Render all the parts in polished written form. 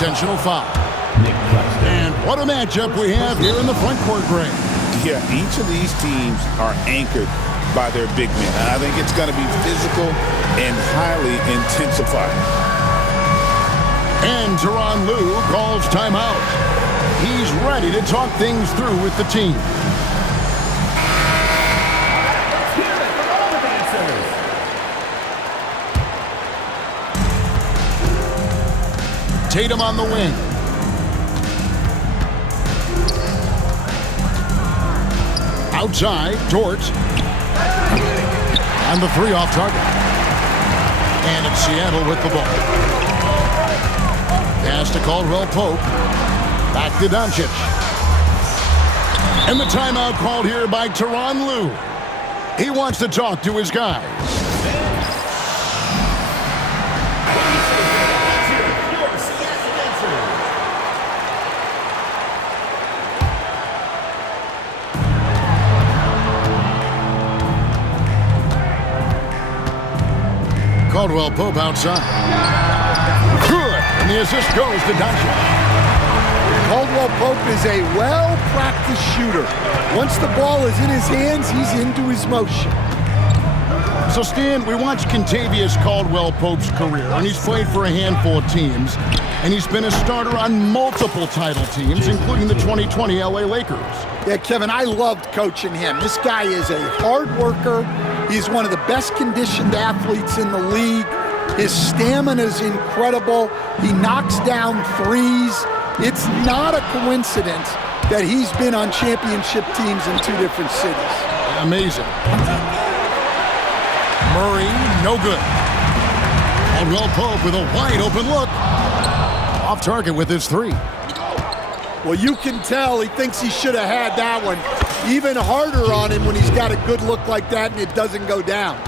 intentional foul. And what a matchup we have here in the front court, Greg. Yeah, each of these teams are anchored by their big men. I think it's going to be physical and highly intensified. And Tyronn Lue calls timeout. He's ready to talk things through with the team. Tatum on the wing. Outside, Dort. And the three off target. And it's Seattle with the ball. Pass to Caldwell Pope. Back to Doncic. And the timeout called here by Tyronn Lue. He wants to talk to his guys. Caldwell Pope outside. Good. And the assist goes to Doncic. Caldwell Pope is a well-practiced shooter. Once the ball is in his hands, he's into his motion. So, Stan, we watched Kentavious Caldwell Pope's career, and he's played for a handful of teams, and he's been a starter on multiple title teams, including the 2020 LA Lakers. Yeah, Kevin, I loved coaching him. This guy is a hard worker. He's one of the best conditioned athletes in the league. His stamina is incredible. He knocks down threes. It's not a coincidence that he's been on championship teams in two different cities. Amazing. Murray, no good. Caldwell Pope with a wide open look. Off target with his three. Well, you can tell he thinks he should have had that one. Even harder on him when he's got a good look like that and it doesn't go down.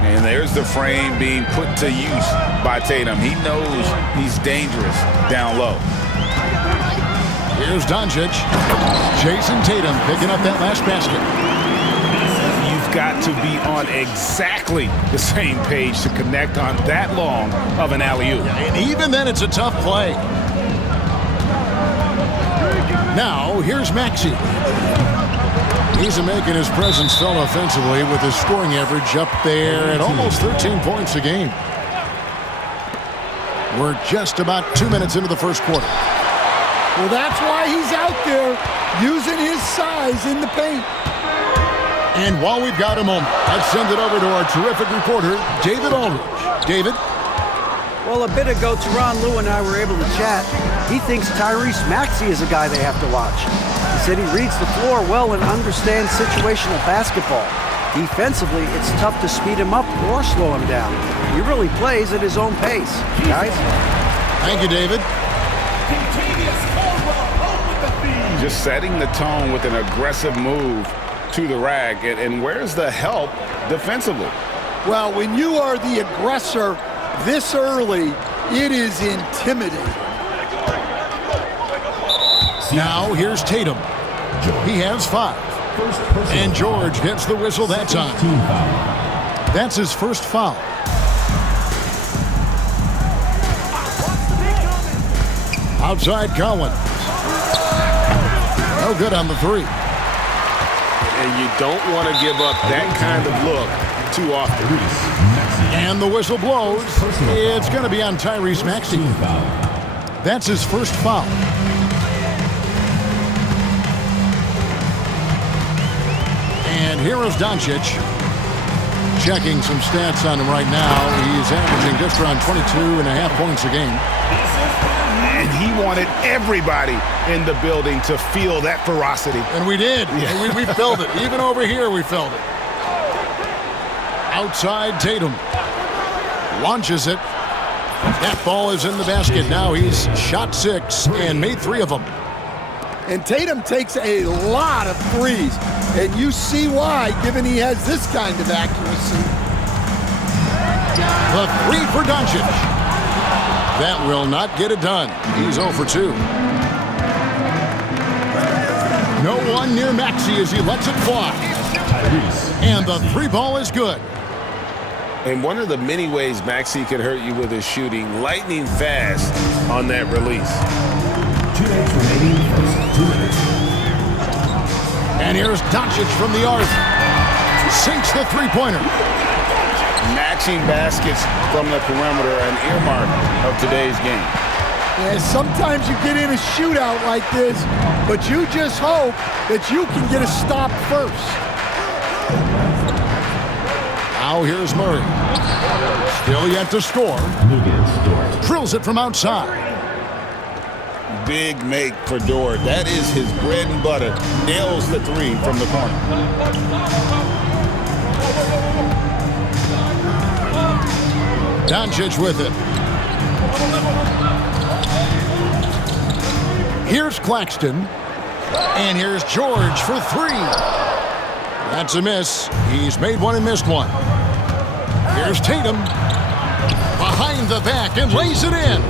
And there's the frame being put to use by Tatum. He knows he's dangerous down low. Here's Doncic. Jason Tatum picking up that last basket. You've got to be on exactly the same page to connect on that long of an alley-oop. And even then, it's a tough play. Now, here's Maxey. He's making his presence felt offensively with his scoring average up there at almost 13 points a game. We're just about 2 minutes into the first quarter. Well, that's why he's out there using his size in the paint. And while we've got a moment, let's send it over to our terrific reporter, David Aldridge. David? Well, a bit ago, Tyronn Lue and I were able to chat. He thinks Tyrese Maxey is a guy they have to watch. He said he reads the floor well and understands situational basketball. Defensively, it's tough to speed him up or slow him down. He really plays at his own pace. Guys? Thank you, David. Just setting the tone with an aggressive move to the rack. And where's the help defensively? Well, when you are the aggressor this early, it is intimidating. Now, here's Tatum. He has 5. And George gets the whistle that time. That's his first foul. Outside Collins. No good on the three. And you don't want to give up that kind of look too often. And the whistle blows. It's going to be on Tyrese Maxey. That's his first foul. And here is Doncic. Checking some stats on him right now. He's averaging just around 22.5 points a game. And he wanted everybody in the building to feel that ferocity. And we did. Yeah. We felt it. Even over here, we felt it. Outside Tatum. Launches it. That ball is in the basket. Now he's shot 6 and made 3 of them. And Tatum takes a lot of threes. And you see why, given he has this kind of accuracy. The 3 for Doncic. That will not get it done. He's 0 for 2. No one near Maxey as he lets it fly. And the 3 ball is good. And one of the many ways Maxey can hurt you with his shooting, lightning fast on that release. 2 minutes remaining, first 2 minutes. And here's Doncic from the arc. Sinks the three-pointer. Matching baskets from the perimeter, an earmark of today's game. Yeah, sometimes you get in a shootout like this, but you just hope that you can get a stop first. Now here's Murray. Still yet to score. Drills it from outside. Big make for Dort. That is his bread and butter. Nails the three from the corner. Doncic with it. Here's Claxton. And here's George for three. That's a miss. He's made one and missed one. Here's Tatum. Behind the back and lays it in.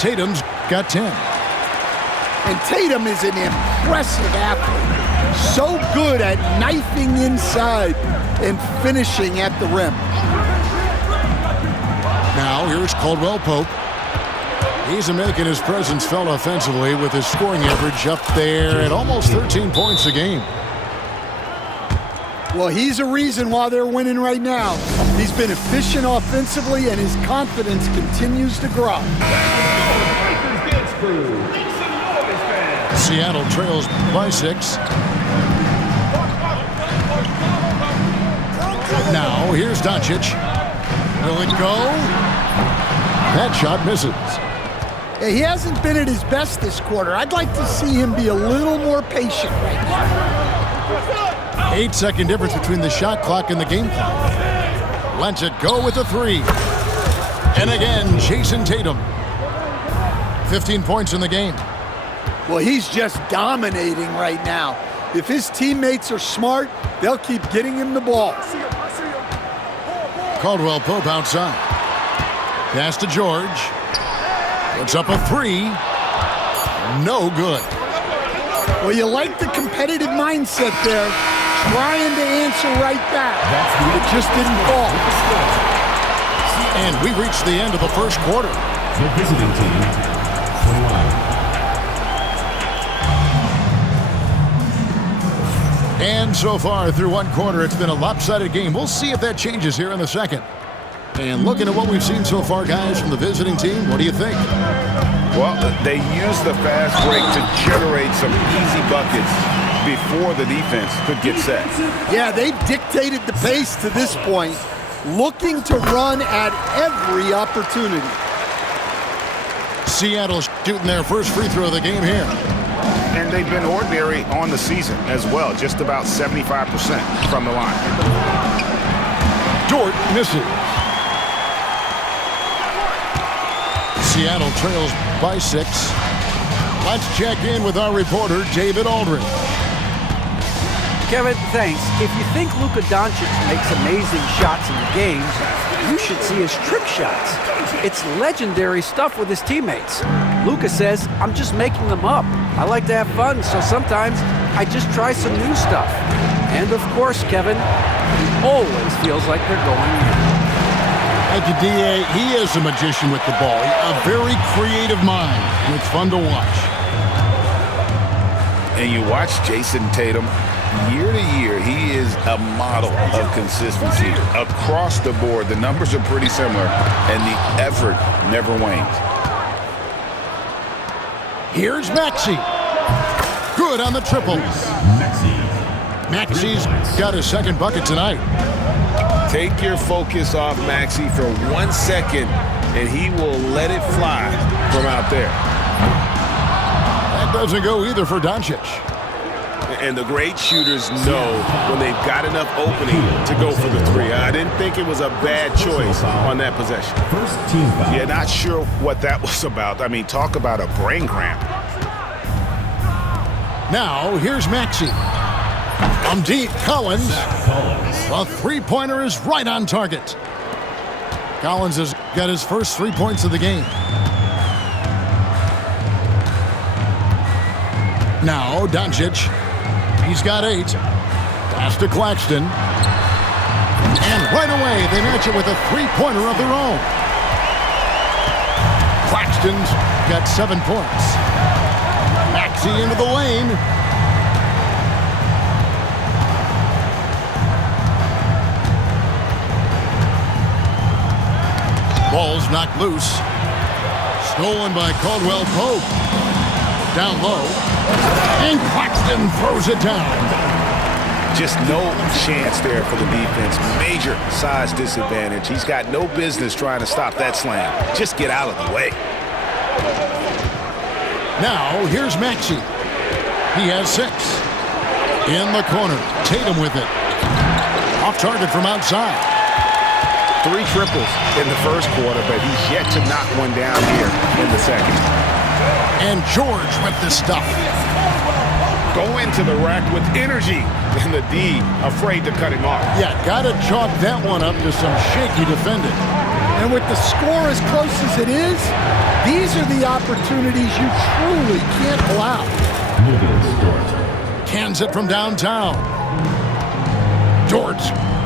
Tatum's got 10. And Tatum is an impressive athlete. So good at knifing inside and finishing at the rim. Now here's Caldwell Pope. He's making his presence felt offensively with his scoring average up there at almost 13 points a game. Well, he's a reason why they're winning right now. He's been efficient offensively, and his confidence continues to grow. Seattle trails by 6. Now here's Doncic. Will it go? That shot misses. He hasn't been at his best this quarter. I'd like to see him be a little more patient right now. 8-second difference between the shot clock and the game clock. Lets it go with a 3. And again, Jason Tatum. 15 points in the game. Well, he's just dominating right now. If his teammates are smart, they'll keep getting him the ball. Caldwell Pope outside. Pass to George. Puts up a 3. No good. Well, you like the competitive mindset there. Trying to answer right back. It just didn't fall. And we reached the end of the first quarter. The visiting team, 21. And so far through one quarter, it's been a lopsided game. We'll see if that changes here in the second. And looking at what we've seen so far, guys, from the visiting team, what do you think? Well, they used the fast break to generate some easy buckets before the defense could get set. Yeah, they've dictated the pace to this point, looking to run at every opportunity. Seattle shooting their first free throw of the game here. And they've been ordinary on the season as well, just about 75% from the line. Dort misses. Seattle trails by 6. Let's check in with our reporter, David Aldridge. Kevin, thanks. If you think Luka Doncic makes amazing shots in the games, you should see his trick shots. It's legendary stuff with his teammates. Luka says, I'm just making them up. I like to have fun, so sometimes I just try some new stuff. And of course, Kevin, he always feels like they're going in. Thank you, D.A. He is a magician with the ball. A very creative mind, and it's fun to watch. And you watch Jason Tatum, year to year, he is a model of consistency. Across the board, the numbers are pretty similar, and the effort never wanes. Here's Maxey. Good on the triple. Maxey's got his second bucket tonight. Take your focus off Maxey for 1 second, and he will let it fly from out there. That doesn't go either for Doncic. And the great shooters know when they've got enough opening to go for the 3. I didn't think it was a bad choice on that possession. First team foul. Yeah, not sure what that was about. I mean, talk about a brain cramp. Now, here's Maxey. From deep, Collins. A three-pointer is right on target. Collins has got his first 3 points of the game. Now, Doncic. He's got 8. Pass to Claxton. And right away, they match it with a three-pointer of their own. Claxton's got 7 points. Maxey into the lane. Ball's knocked loose. Stolen by Caldwell Pope. Down low. And Claxton throws it down. Just no chance there for the defense. Major size disadvantage. He's got no business trying to stop that slam. Just get out of the way. Now, here's Maxey. He has 6. In the corner. Tatum with it. Off target from outside. 3 triples in the first quarter, but he's yet to knock one down here in the second. And George with the stuff. Go into the rack with energy, and the D afraid to cut him off. Yeah, gotta chalk that one up to some shaky defending. And with the score as close as it is, these are the opportunities you truly can't allow. Cans it from downtown. Dort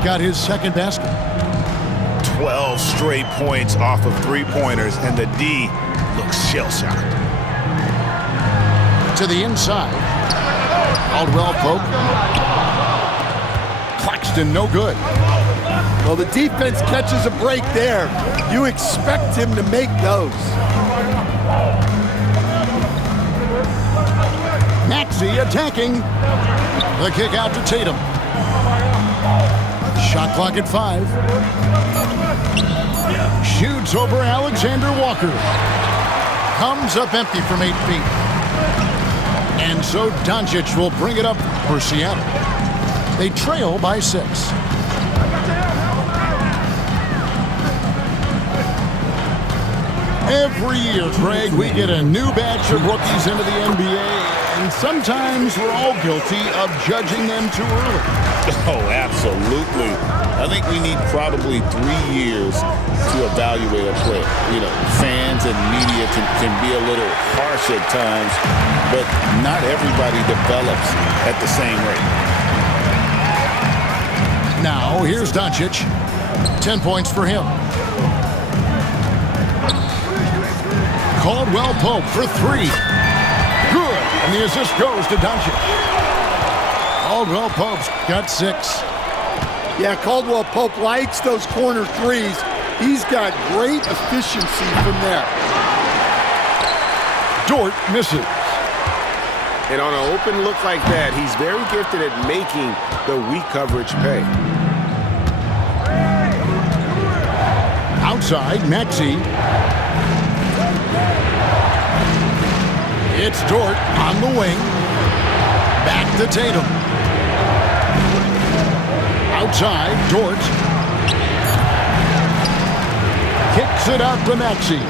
got his second basket. 12 straight points off of 3-pointers, and the D looks shell-shocked. To the inside. Caldwell Pope. Claxton no good. Well, the defense catches a break there. You expect him to make those. Maxey attacking. The kick out to Tatum. Shot clock at 5. Shoots over Alexander Walker. Comes up empty from 8 feet. And so Doncic will bring it up for Seattle. They trail by 6. Every year, Greg, we get a new batch of rookies into the NBA, and sometimes we're all guilty of judging them too early. Oh, absolutely. I think we need probably 3 years to evaluate a player. You know, fans and media can be a little harsh at times, but not everybody develops at the same rate. Now, here's Doncic. 10 points for him. Caldwell Pope for 3. Good. And the assist goes to Doncic. Caldwell Pope's got 6. Yeah, Caldwell Pope likes those corner threes. He's got great efficiency from there. Dort misses. And on an open look like that, he's very gifted at making the weak coverage pay. Outside, Maxey. It's Dort on the wing. Back to Tatum. Outside, Dort. Kicks it out to Maxey.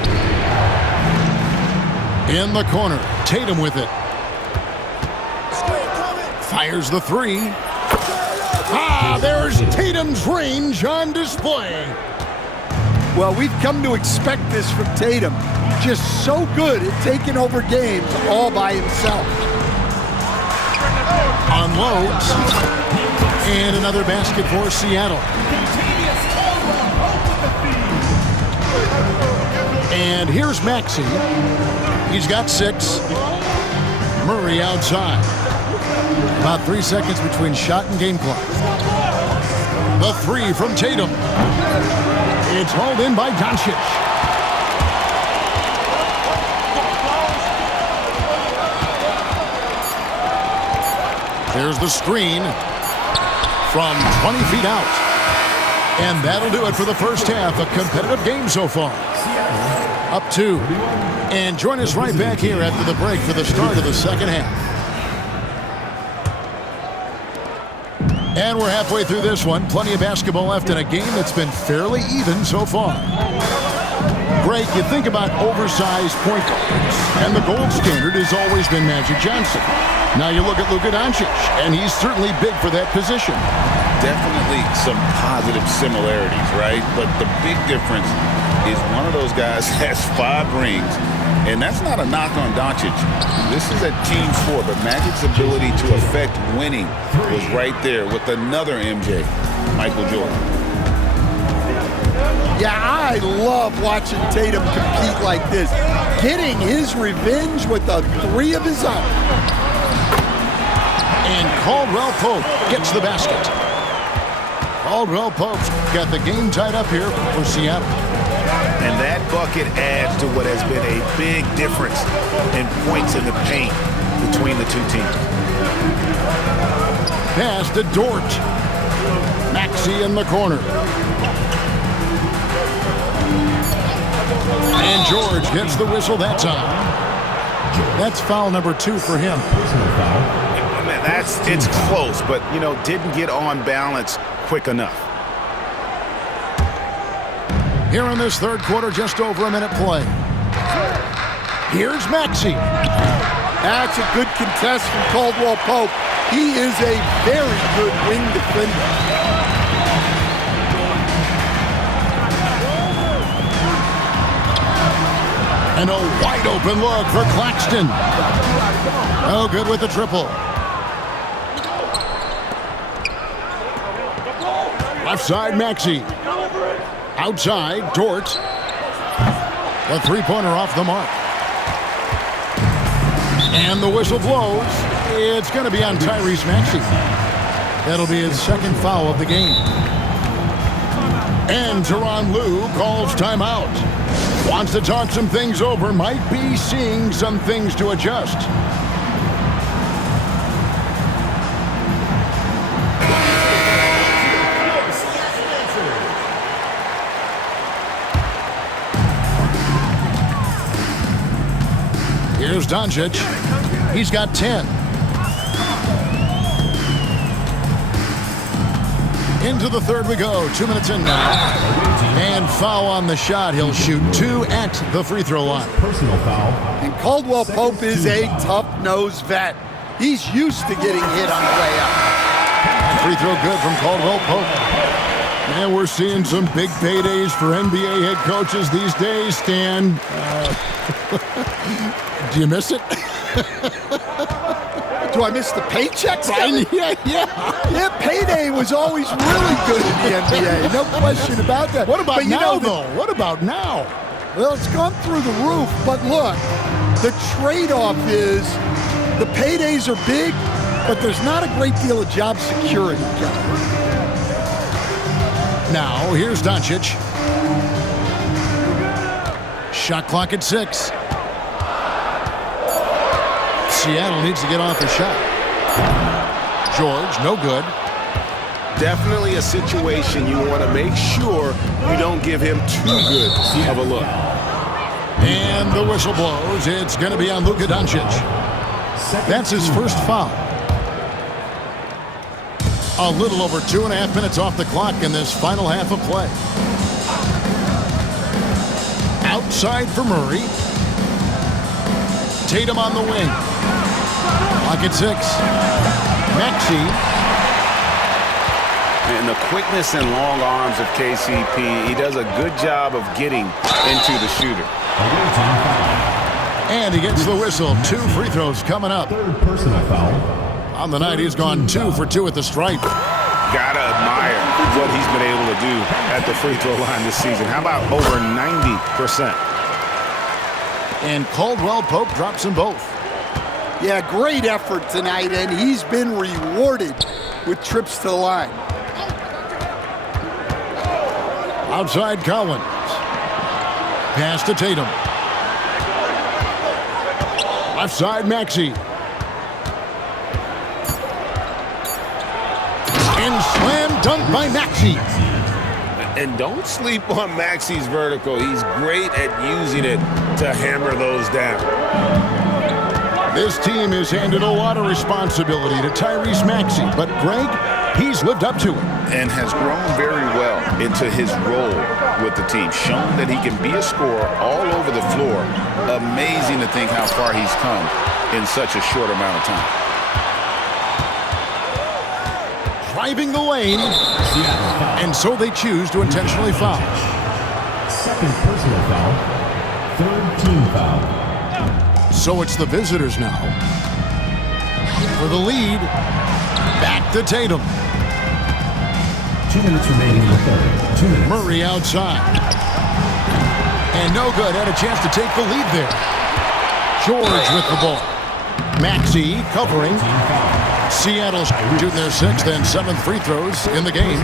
In the corner, Tatum with it. Fires the 3. There's Tatum's range on display. Well, we've come to expect this from Tatum. Just so good at taking over games all by himself. Unloads. And another basket for Seattle. And here's Maxey. He's got 6. Murray outside. About 3 seconds between shot and game clock. The 3 from Tatum. It's hauled in by Doncic. There's the screen from 20 feet out. And that'll do it for the first half. A competitive game so far. Up 2. And join us right back here after the break for the start of the second half. And we're halfway through this one. Plenty of basketball left in a game that's been fairly even so far. Greg, you think about oversized point guards, and the gold standard has always been Magic Johnson. Now you look at Luka Doncic, and he's certainly big for that position. Definitely some positive similarities, right? But the big difference is one of those guys has 5 rings, and that's not a knock on Doncic. This is a team sport, but Magic's ability to affect winning was right there with another MJ, Michael Jordan. Yeah, I love watching Tatum compete like this. Getting his revenge with a 3 of his own. And Caldwell Pope gets the basket. Caldwell Pope's got the game tied up here for Seattle. And that bucket adds to what has been a big difference in points in the paint between the two teams. Pass to Dort. Maxey in the corner. And George gets the whistle that time. That's foul number 2 for him. Personal foul. It's close, but, didn't get on balance quick enough. Here in this third quarter, just over a minute play. Here's Maxey. That's a good contest from Caldwell Pope. He is a very good wing defender. And a wide open look for Claxton. Oh, good with the triple. Left side, Maxey. Outside, Dort. The three-pointer off the mark. And the whistle blows. It's going to be on Tyrese Maxey. That'll be his second foul of the game. And Tyronn Lue calls timeout. Wants to talk some things over. Might be seeing some things to adjust. Here's Doncic. He's got 10. Into the third we go. 2 minutes in now. And foul on the shot. He'll shoot 2 at the free throw line. Personal foul. And Caldwell Pope is a tough-nosed vet. He's used to getting hit on the way up. Free throw good from Caldwell Pope. And we're seeing some big paydays for NBA head coaches these days, Stan. Do you miss it? Do I miss the paychecks? Yeah. Payday was always really good in the NBA. No question about that. What about now, though? What about now? Well, it's gone through the roof, but look, the trade-off is the paydays are big, but there's not a great deal of job security, Kevin. Now, here's Doncic. Shot clock at 6. Seattle needs to get off the shot. George, no good. Definitely a situation you want to make sure you don't give him too good of a look. And the whistle blows. It's going to be on Luka Doncic. That's his first foul. A little over 2.5 minutes off the clock in this final half of play. Outside for Murray. Tatum on the wing. Clock at 6. Maxey. And the quickness and long arms of KCP, he does a good job of getting into the shooter. And he gets the whistle. 2 free throws coming up. Third personal foul. On the night, he's gone 2 for 2 at the stripe. Gotta admire what he's been able to do at the free throw line this season. How about over 90%? And Caldwell Pope drops them both. Yeah, great effort tonight, and he's been rewarded with trips to the line. Outside Collins. Pass to Tatum. Left side Maxey. And slam dunk by Maxey. And don't sleep on Maxey's vertical. He's great at using it to hammer those down. This team has handed a lot of responsibility to Tyrese Maxey, but Greg, he's lived up to it. And has grown very well into his role with the team. Shown that he can be a scorer all over the floor. Amazing to think how far he's come in such a short amount of time. Driving the lane, and so they choose to intentionally foul. Second personal foul. Third team foul. So it's the visitors now. For the lead, back to Tatum. 2 minutes remaining in the third. 2 minutes. Murray outside. And no good. Had a chance to take the lead there. George with the ball. Maxey covering. Seattle shooting their 6th and 7th free throws in the game.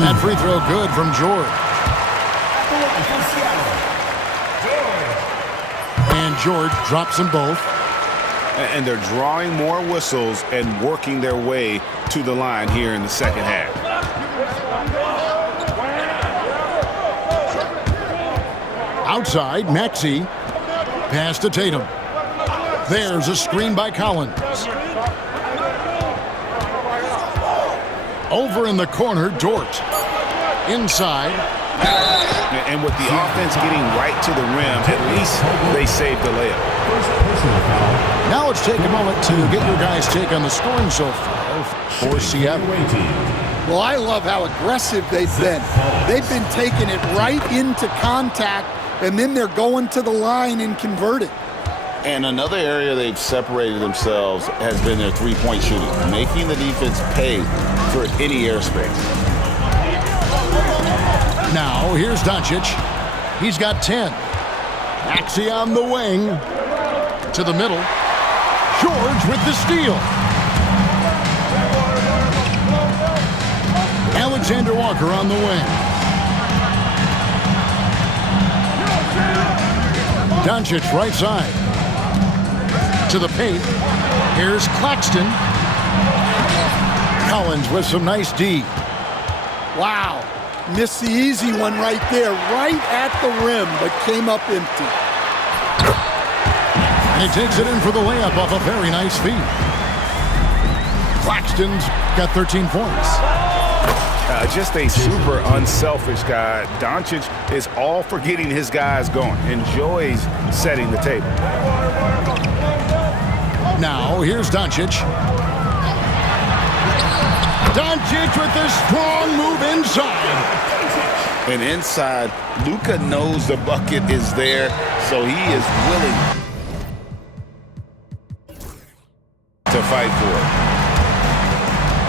That free throw good from George. And George drops them both. And they're drawing more whistles and working their way to the line here in the second half. Outside, Maxey. Pass to Tatum. There's a screen by Collins. Over in the corner, Dort. Inside. And with the offense getting right to the rim, at least they saved the layup. Now let's take a moment to get your guys' take on the scoring so far for Seattle. Well, I love how aggressive they've been. They've been taking it right into contact, and then they're going to the line and converting. And another area they've separated themselves has been their three-point shooting, making the defense pay for any airspace. Now, here's Doncic. He's got 10. Maxey on the wing. To the middle. George with the steal. Alexander Walker on the wing. Doncic right side. To the paint. Here's Claxton. Collins with some nice D. Wow. Missed the easy one right there, right at the rim, but came up empty. And he takes it in for the layup off a very nice feed. Claxton's got 13 points. Just a super unselfish guy. Doncic is all for getting his guys going. Enjoys setting the table. Now, here's Doncic. Doncic with a strong move inside. And inside, Luka knows the bucket is there, so he is willing to fight for it.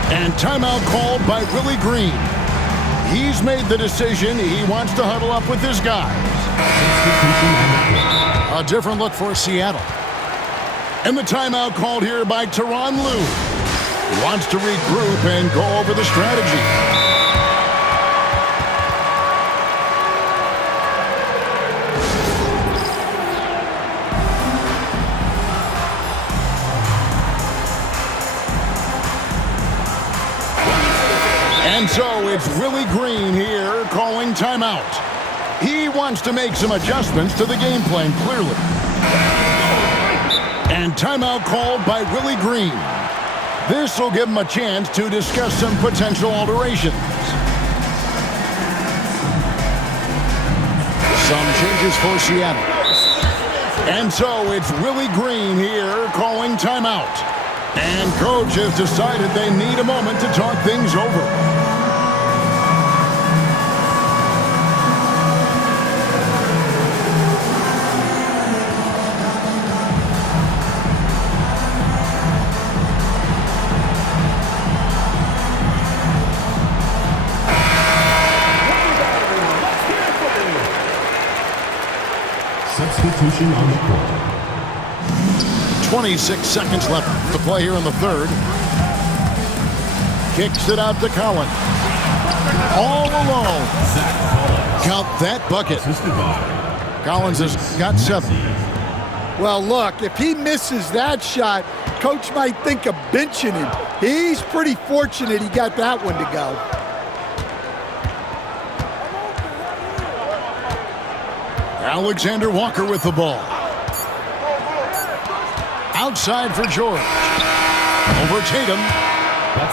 And timeout called by Willie Green. He's made the decision. He wants to huddle up with his guys. A different look for Seattle. And the timeout called here by Tyronn Lue. He wants to regroup and go over the strategy. And so it's Willie Green here calling timeout. He wants to make some adjustments to the game plan, clearly. And timeout called by Willie Green. This will give him a chance to discuss some potential alterations. Some changes for Seattle. And so it's Willie Green here calling timeout. And coach has decided they need a moment to talk things over. Substitution on the court. 26 seconds left to play here in the third. Kicks it out to Collins. All alone. Count that bucket. Collins has got 7. Well, look, if he misses that shot, coach might think of benching him. He's pretty fortunate he got that one to go. Alexander Walker with the ball. Outside for George. Over Tatum.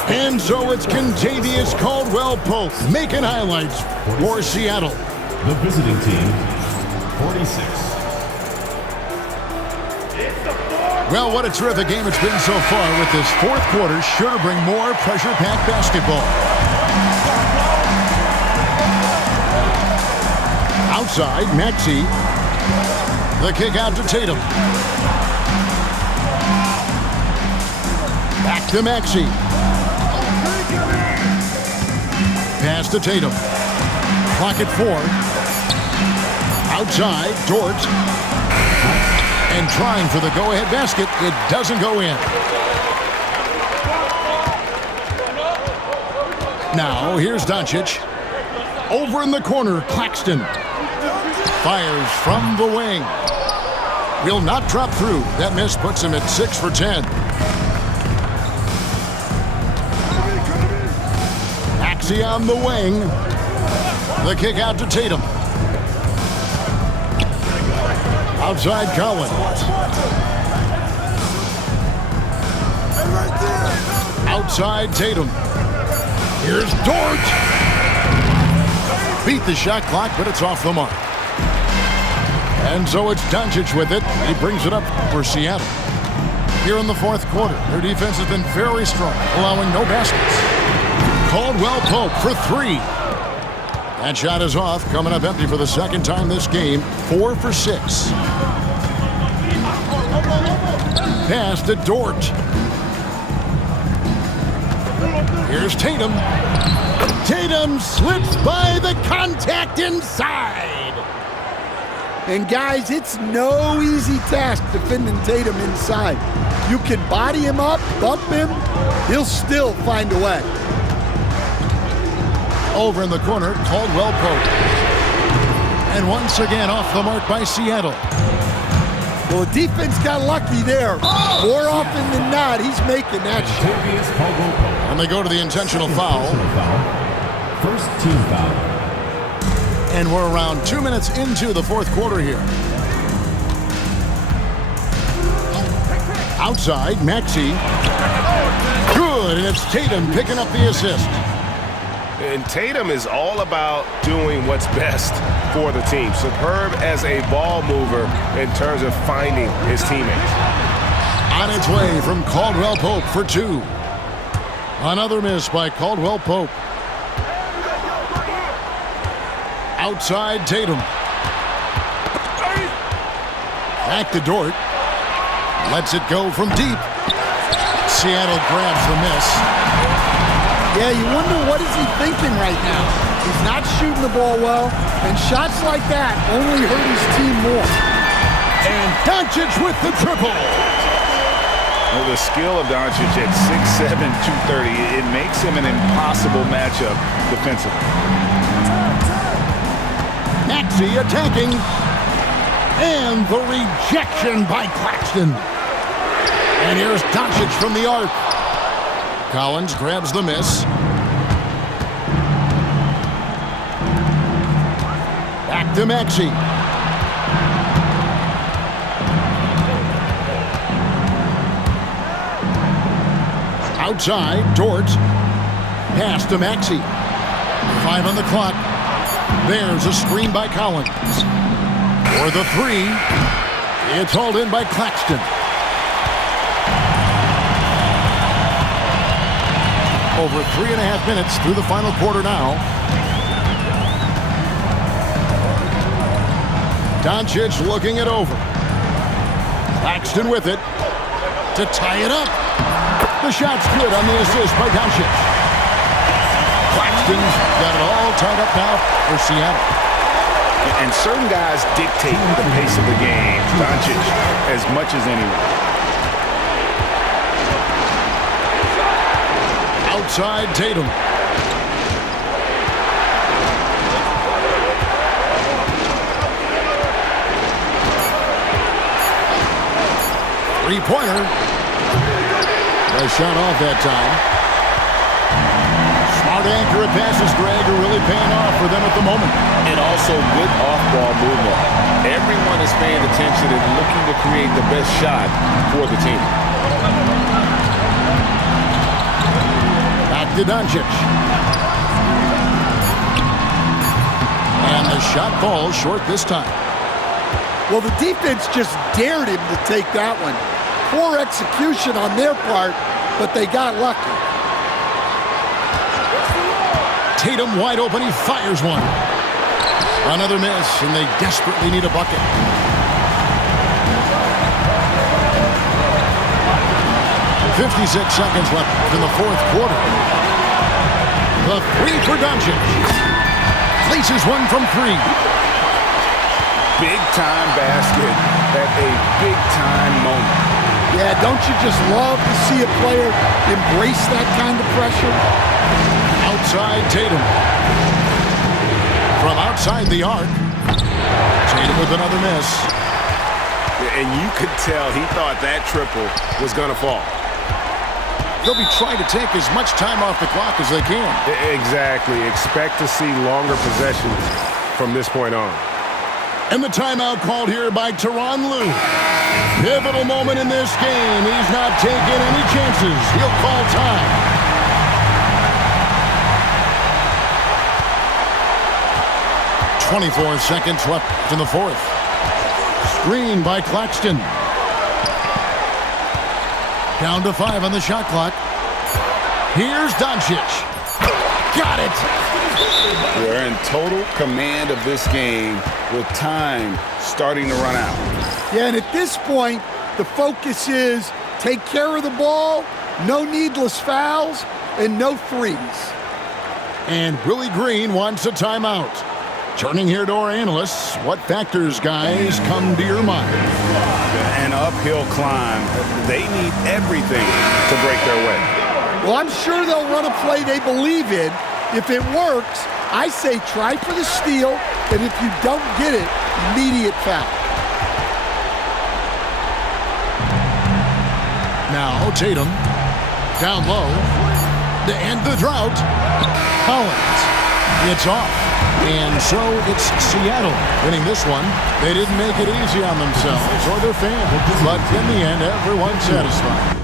And so it's Kentavious Caldwell-Pope making highlights for Seattle. The visiting team, 46. Well, what a terrific game it's been so far, with this fourth quarter sure to bring more pressure-packed basketball. Outside, Maxey. The kick out to Tatum. Back to Maxey. Pass to Tatum. Clock at 4. Outside, Dort. And trying for the go-ahead basket. It doesn't go in. Now, here's Doncic. Over in the corner, Claxton. Fires from the wing. Will not drop through. That miss puts him at 6 for 10. Maxey on the wing. The kick out to Tatum. Outside Collins. Outside Tatum. Here's Dort. Beat the shot clock, but it's off the mark. And so it's Doncic with it. He brings it up for Seattle. Here in the fourth quarter, their defense has been very strong, allowing no baskets. Caldwell Pope for 3. That shot is off, coming up empty for the second time this game. 4 for 6. Pass to Dort. Here's Tatum. Tatum slips by the contact inside. And guys, it's no easy task defending Tatum inside. You can body him up, bump him, he'll still find a way. Over in the corner, Caldwell Pope. And once again off the mark by Seattle. Well, the defense got lucky there. More often than not, he's making that shot. And they go to the intentional foul. First team foul. And we're around 2 minutes into the fourth quarter here. Outside, Maxey. Good, and it's Tatum picking up the assist. And Tatum is all about doing what's best for the team. Superb as a ball mover in terms of finding his teammates. On its way from Caldwell Pope for 2. Another miss by Caldwell Pope. Outside Tatum. Back to Dort. Lets it go from deep. Seattle grabs the miss. Yeah, you wonder what is he thinking right now. He's not shooting the ball well, and shots like that only hurt his team more. And Doncic with the triple. Well, the skill of Doncic at 6'7", 230, it makes him an impossible matchup defensively. Maxey attacking. And the rejection by Claxton. And here's Doncic from the arc. Collins grabs the miss. Back to Maxey. Outside, Dort. Pass to Maxey. 5 on the clock. There's a screen by Collins. For the 3. It's hauled in by Claxton. Over 3.5 minutes through the final quarter now. Doncic looking it over. Claxton with it to tie it up. The shot's good on the assist by Doncic. Claxton's got it all tied up now for Seattle. And certain guys dictate the pace of the game. Doncic as much as anyone. Outside Tatum. Three-pointer. A shot off that time. Smart, accurate passes, Greg, are really paying off for them at the moment. And also good off-ball movement. Everyone is paying attention and looking to create the best shot for the team. Back to Doncic. And the shot falls short this time. Well, the defense just dared him to take that one. Poor execution on their part, but they got lucky. Tatum wide open, he fires one. Another miss, and they desperately need a bucket. .56 seconds left in the fourth quarter. The 3 for Doncic. Places one from 3. big-time basket at a big-time moment. Yeah, don't you just love to see a player embrace that kind of pressure? Outside Tatum. From outside the arc. Tatum with another miss. And you could tell he thought that triple was going to fall. They'll be trying to take as much time off the clock as they can. Exactly. Expect to see longer possessions from this point on. And the timeout called here by Tyronn Lue. Pivotal moment in this game. He's not taking any chances. He'll call time. "24 seconds left in the fourth. Screen by Claxton. Down to 5 on the shot clock. Here's Doncic. Got it. They're in total command of this game with time starting to run out. Yeah, and at this point, the focus is take care of the ball, no needless fouls, and no threes. And Willie Green wants a timeout. Turning here to our analysts, what factors, guys, come to your mind? An uphill climb. They need everything to break their way. Well, I'm sure they'll run a play they believe in. If it works, I say try for the steal, and if you don't get it, immediate foul. Now Tatum, down low, to end the drought. Collins, it's off. And so it's Seattle winning this one. They didn't make it easy on themselves or their fans, but in the end, everyone's satisfied.